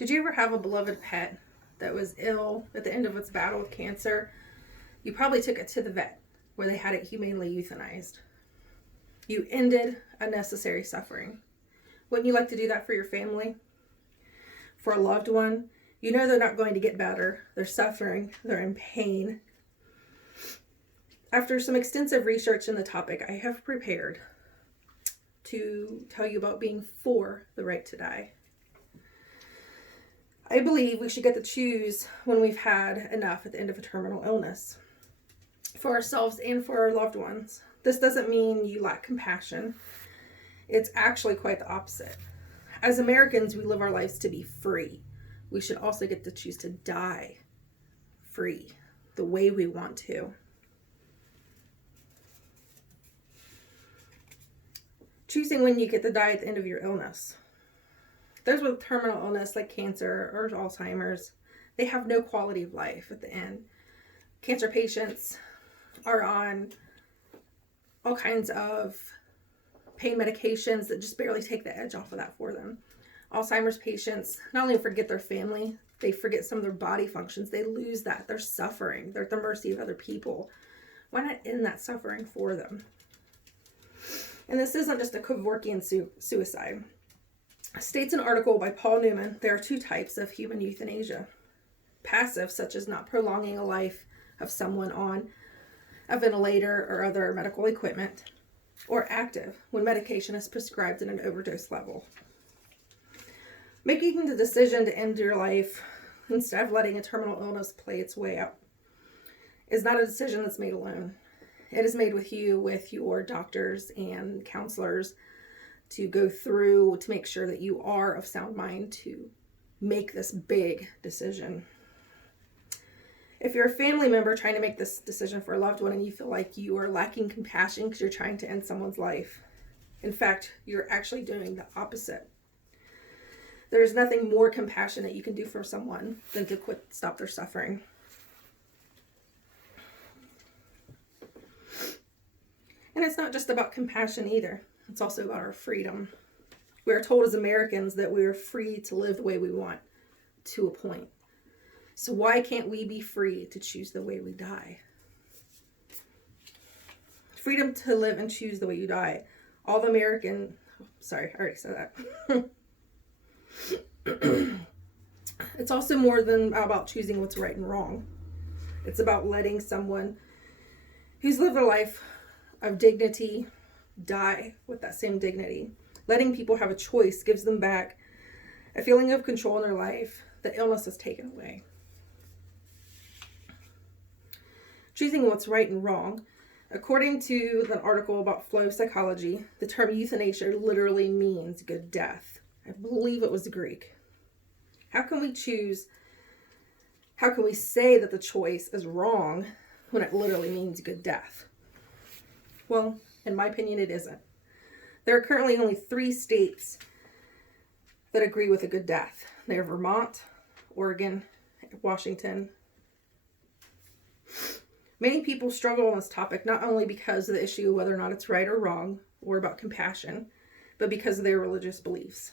Did you ever have a beloved pet that was ill at the end of its battle with cancer? You probably took it to the vet where they had it humanely euthanized. You ended unnecessary suffering. Wouldn't you like to do that for your family? For a loved one? You know they're not going to get better. They're suffering. They're in pain. After some extensive research in the topic, I have prepared to tell you about being for the right to die. I believe we should get to choose when we've had enough at the end of a terminal illness, for ourselves and for our loved ones. This doesn't mean you lack compassion. It's actually quite the opposite. As Americans, we live our lives to be free. We should also get to choose to die free, the way we want to. Choosing when you get to die at the end of your illness. Those with terminal illness like cancer or Alzheimer's, they have no quality of life at the end. Cancer patients are on all kinds of pain medications that just barely take the edge off of that for them. Alzheimer's patients not only forget their family, they forget some of their body functions. They lose that. They're suffering. They're at the mercy of other people. Why not end that suffering for them? And this isn't just a Kevorkian suicide. States an article by Paul Newman, there are two types of human euthanasia. Passive, such as not prolonging a life of someone on a ventilator or other medical equipment, or active, when medication is prescribed at an overdose level. Making the decision to end your life instead of letting a terminal illness play its way out is not a decision that's made alone. It is made with your doctors and counselors to go through to make sure that you are of sound mind to make this big decision. If you're a family member trying to make this decision for a loved one and you feel like you are lacking compassion because you're trying to end someone's life, in fact, you're actually doing the opposite. There's nothing more compassionate you can do for someone than to stop their suffering. And it's not just about compassion either. It's also about our freedom. We are told as Americans that we are free to live the way we want, to a point. So why can't we be free to choose the way we die? Freedom to live and choose the way you die. All the American... Sorry, I already said that. It's also more than about choosing what's right and wrong. It's about letting someone who's lived a life of dignity die with that same dignity. Letting people have a choice gives them back a feeling of control in their life that illness has taken away. Choosing what's right and wrong. According to an article about flow psychology, the term euthanasia literally means good death. I believe it was Greek. How can we say that the choice is wrong when it literally means good death? Well, in my opinion, it isn't. There are currently only 3 states that agree with a good death. They are Vermont, Oregon, Washington. Many people struggle on this topic not only because of the issue of whether or not it's right or wrong, or about compassion, but because of their religious beliefs.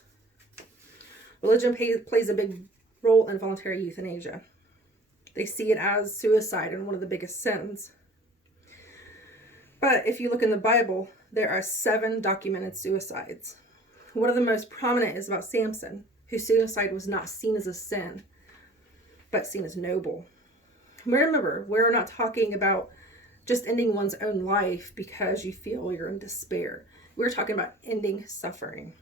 Religion plays a big role in voluntary euthanasia. They see it as suicide and one of the biggest sins. But if you look in the Bible, there are 7 documented suicides. One of the most prominent is about Samson, whose suicide was not seen as a sin, but seen as noble. Remember, we're not talking about just ending one's own life because you feel you're in despair. We're talking about ending suffering.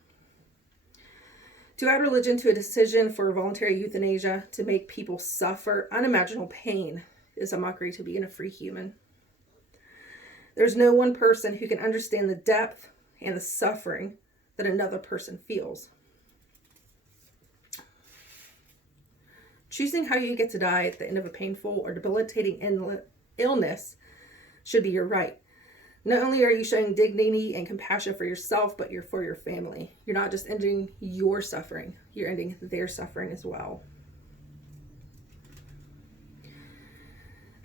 To add religion to a decision for voluntary euthanasia to make people suffer unimaginable pain is a mockery to being a free human. There's no one person who can understand the depth and the suffering that another person feels. Choosing how you get to die at the end of a painful or debilitating illness should be your right. Not only are you showing dignity and compassion for yourself, but for your family. You're not just ending your suffering, you're ending their suffering as well.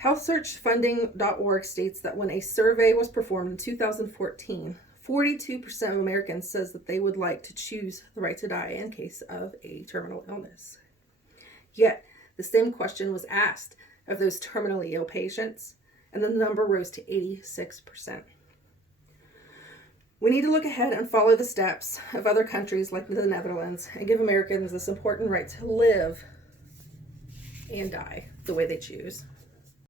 HealthSearchFunding.org states that when a survey was performed in 2014, 42% of Americans says that they would like to choose the right to die in case of a terminal illness. Yet, the same question was asked of those terminally ill patients, and the number rose to 86%. We need to look ahead and follow the steps of other countries like the Netherlands and give Americans this important right to live and die the way they choose.